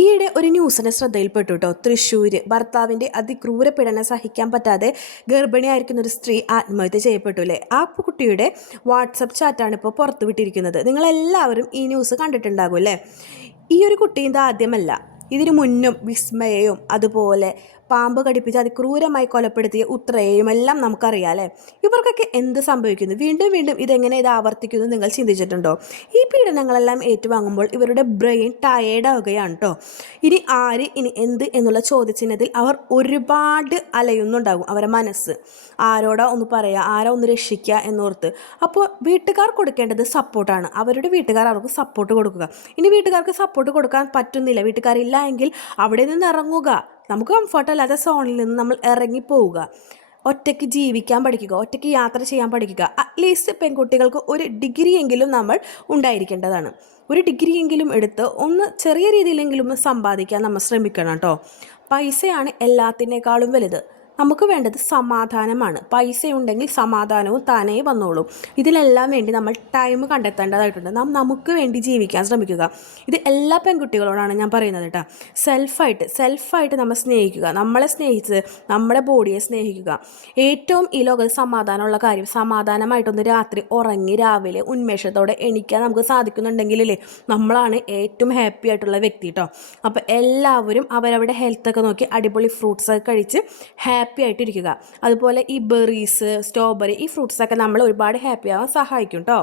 ഈയിടെ ഒരു ന്യൂസിന് ശ്രദ്ധയിൽപ്പെട്ടു കേട്ടോ തൃശ്ശൂർ ഭർത്താവിന്റെ അതിക്രൂര പീഡനം സഹിക്കാൻ പറ്റാതെ ഗർഭിണിയായിരിക്കുന്ന ഒരു സ്ത്രീ ആത്മഹത്യ ചെയ്യപ്പെട്ടു അല്ലേ ആ കുട്ടിയുടെ വാട്സപ്പ് ചാറ്റാണ് ഇപ്പോൾ പുറത്തുവിട്ടിരിക്കുന്നത് നിങ്ങളെല്ലാവരും ഈ ന്യൂസ് കണ്ടിട്ടുണ്ടാകും അല്ലേ ഈ ഒരു കുട്ടി ഇത് ആദ്യമല്ല. ഇതിനു മുന്നും വിസ്മയയും അതുപോലെ പാമ്പ് കടിപ്പിച്ച് അതിക്രൂരമായി കൊലപ്പെടുത്തിയ ഉത്രയെയും എല്ലാം നമുക്കറിയാം അല്ലേ? ഇവർക്കൊക്കെ എന്ത് സംഭവിക്കുന്നു? വീണ്ടും വീണ്ടും ഇതെങ്ങനെ ഇത് ആവർത്തിക്കുന്നു നിങ്ങൾ ചിന്തിച്ചിട്ടുണ്ടോ? ഈ പീഡനങ്ങളെല്ലാം ഏറ്റുവാങ്ങുമ്പോൾ ഇവരുടെ ബ്രെയിൻ ടയേർഡ് ആവുകയാണ് കേട്ടോ ഇനി ആര് ഇനി എന്ത് എന്നുള്ള ചോദ്യചിഹ്നത്തിൽ അവർ ഒരുപാട് അലയുന്നുണ്ടാകും അവരുടെ മനസ്സ്. ആരോടാ ഒന്ന് പറയുക ആരാ ഒന്ന് രക്ഷിക്കുക എന്നോർത്ത്. അപ്പോൾ വീട്ടുകാർ കൊടുക്കേണ്ടത് സപ്പോർട്ടാണ് അവരുടെ വീട്ടുകാർ അവർക്ക് സപ്പോർട്ട് കൊടുക്കുക. ഇനി വീട്ടുകാർക്ക് സപ്പോർട്ട് കൊടുക്കാൻ പറ്റുന്നില്ല. വീട്ടുകാരില്ല എങ്കിൽ അവിടെ നിന്ന് ഇറങ്ങുക. നമുക്ക് കംഫർട്ട് അല്ലാത്ത സോണിൽ നിന്ന് നമ്മൾ ഇറങ്ങിപ്പോവുക. ഒറ്റയ്ക്ക് ജീവിക്കാൻ പഠിക്കുക ഒറ്റയ്ക്ക് യാത്ര ചെയ്യാൻ പഠിക്കുക. അറ്റ്ലീസ്റ്റ് പെൺകുട്ടികൾക്ക് ഒരു ഡിഗ്രി എങ്കിലും നമ്മൾ ഉണ്ടായിരിക്കേണ്ടതാണ്. ഒരു ഡിഗ്രി എങ്കിലും എടുത്ത് ഒന്ന് ചെറിയ രീതിയിലെങ്കിലും സമ്പാദിക്കാൻ നമ്മൾ ശ്രമിക്കണം കേട്ടോ. പൈസയാണ് എല്ലാത്തിനേക്കാളും വലുത്. നമുക്ക് വേണ്ടത് സമാധാനമാണ്. പൈസ ഉണ്ടെങ്കിൽ സമാധാനവും താനേ വന്നോളൂ. ഇതിലെല്ലാം വേണ്ടി നമ്മൾ ടൈം കണ്ടെത്തേണ്ടതായിട്ടുണ്ട്. നാം നമുക്ക് വേണ്ടി ജീവിക്കാൻ ശ്രമിക്കുക. ഇത് എല്ലാ പെൺകുട്ടികളോടാണ് ഞാൻ പറയുന്നത് കേട്ടോ. സെൽഫായിട്ട് സെൽഫായിട്ട് നമ്മൾ സ്നേഹിക്കുക. നമ്മളെ സ്നേഹിച്ച് നമ്മുടെ ബോഡിയെ സ്നേഹിക്കുക. ഏറ്റവും ഈ ലോകത്ത് സമാധാനമുള്ള കാര്യം സമാധാനമായിട്ടൊന്ന് രാത്രി ഉറങ്ങി രാവിലെ ഉന്മേഷത്തോടെ എണീക്കാൻ നമുക്ക് സാധിക്കുന്നുണ്ടെങ്കിലല്ലേ നമ്മളാണ് ഏറ്റവും ഹാപ്പി ആയിട്ടുള്ള വ്യക്തി കേട്ടോ. അപ്പോൾ എല്ലാവരും അവരവരുടെ ഹെൽത്തൊക്കെ നോക്കി അടിപൊളി ഫ്രൂട്ട്സ് ഒക്കെ കഴിച്ച് ഹാപ്പി ഹാപ്പി ആയിട്ടിരിക്കുക. അതുപോലെ ഈ ബെറീസ് സ്ട്രോബെറി ഈ ഫ്രൂട്ട്സൊക്കെ നമ്മൾ ഒരുപാട് ഹാപ്പി ആവാൻ സഹായിക്കും കേട്ടോ